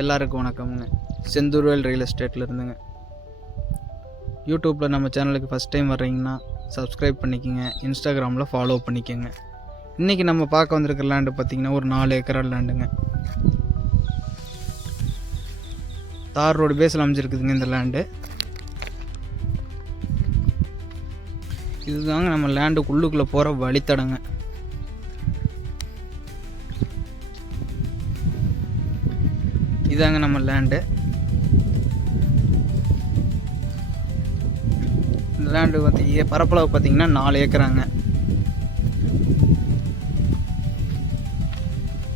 எல்லாருக்கும் வணக்கம்ங்க. செந்தூர்வேல் ரியல் எஸ்டேட்டில் இருந்துங்க. யூடியூப்பில் நம்ம சேனலுக்கு ஃபஸ்ட் டைம் வர்றீங்கன்னா சப்ஸ்கிரைப் பண்ணிக்கோங்க, இன்ஸ்டாகிராமில் ஃபாலோ பண்ணிக்கோங்க. இன்றைக்கி நம்ம பார்க்க வந்திருக்கிற லேண்டு பார்த்திங்கன்னா ஒரு 4 ஏக்கர் லேண்டுங்க. தார் ரோடு பேஸில் அமைஞ்சிருக்குதுங்க இந்த லேண்டு. இதுதாங்க நம்ம லேண்டுக்குள்ளுக்குள்ளே போகிற வழித்தடங்க. இதாங்க நம்ம லேண்டு. இந்த லேண்டு வந்து பரப்பளவு பார்த்தீங்கன்னா 4 ஏக்கராங்க.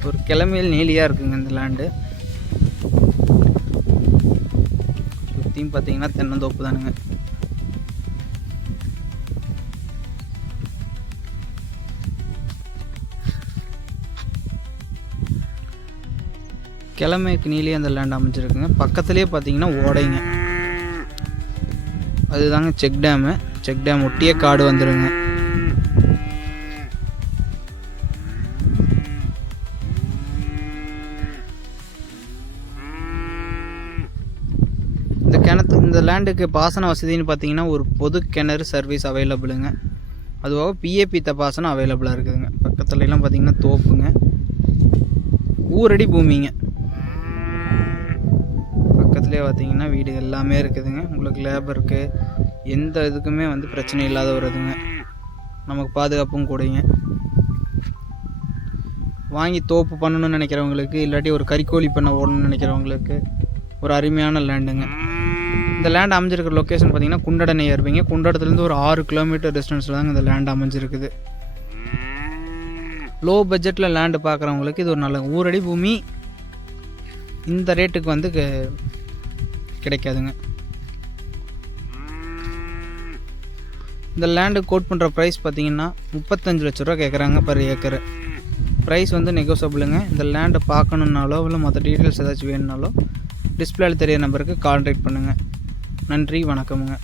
ஒரு கிழமையில் நீலியாக இருக்குங்க இந்த லேண்டு. சுற்றியும் பார்த்தீங்கன்னா தென்னந்தோப்பு தானுங்க. கிழமைக்கு நீலே அந்த லேண்ட் அமைஞ்சிருக்குங்க. பக்கத்துலேயே பார்த்தீங்கன்னா ஓடைங்க. அதுதாங்க செக் டேமு. செக் டேம் ஒட்டியே காடு வந்துடுங்க. இந்த லேண்டுக்கு பாசன வசதின்னு பார்த்தீங்கன்னா ஒரு பொது கிணறு சர்வீஸ் அவைலபிளுங்க. அதுவாக பிஏபி பாசனம் அவைலபிளாக இருக்குதுங்க. பக்கத்துலலாம் பார்த்தீங்கன்னா தோப்புங்க, ஊரடி பூமிங்க. பக்கத்துலேயே பார்த்தீங்கன்னா வீடு எல்லாமே இருக்குதுங்க. உங்களுக்கு லேபருக்கு எந்த இதுக்குமே வந்து பிரச்சனை இல்லாத வருதுங்க. நமக்கு பாதுகாப்பும் கூடங்க. வாங்கி தோப்பு பண்ணணும்னு நினைக்கிறவங்களுக்கு, இல்லாட்டி ஒரு கறிக்கோழி பண்ண ஓடணும்னு நினைக்கிறவங்களுக்கு ஒரு அருமையான லேண்டுங்க. இந்த லேண்ட் அமைஞ்சிருக்கிற லொக்கேஷன் பார்த்தீங்கன்னா குண்டடனை ஏறுவீங்க. குண்டடத்துலேருந்து ஒரு 6 கிலோமீட்டர் டிஸ்டன்ஸில் தாங்க இந்த லேண்ட் அமைஞ்சிருக்குது. லோ பட்ஜெட்டில் லேண்டு பார்க்குறவங்களுக்கு இது ஒரு நல்ல ஊரடி பூமி. இந்த ரேட்டுக்கு வந்து கிடைக்காதுங்க. இந்த லேண்டு கோட் பண்ணுற ப்ரைஸ் பார்த்தீங்கன்னா 35 லட்ச ரூபா கேட்குறாங்க பர் ஏக்கரு. ப்ரைஸ் வந்து நெகோசபிளுங்க. இந்த லேண்டை பார்க்கணுன்னாலோ இல்லை மற்ற டீட்டெயில்ஸ் ஏதாச்சும் வேணுனாலோ டிஸ்பிளேல தெரிய நம்பருக்கு கான்டாக்ட் பண்ணுங்கள். நன்றி, வணக்கமுங்க.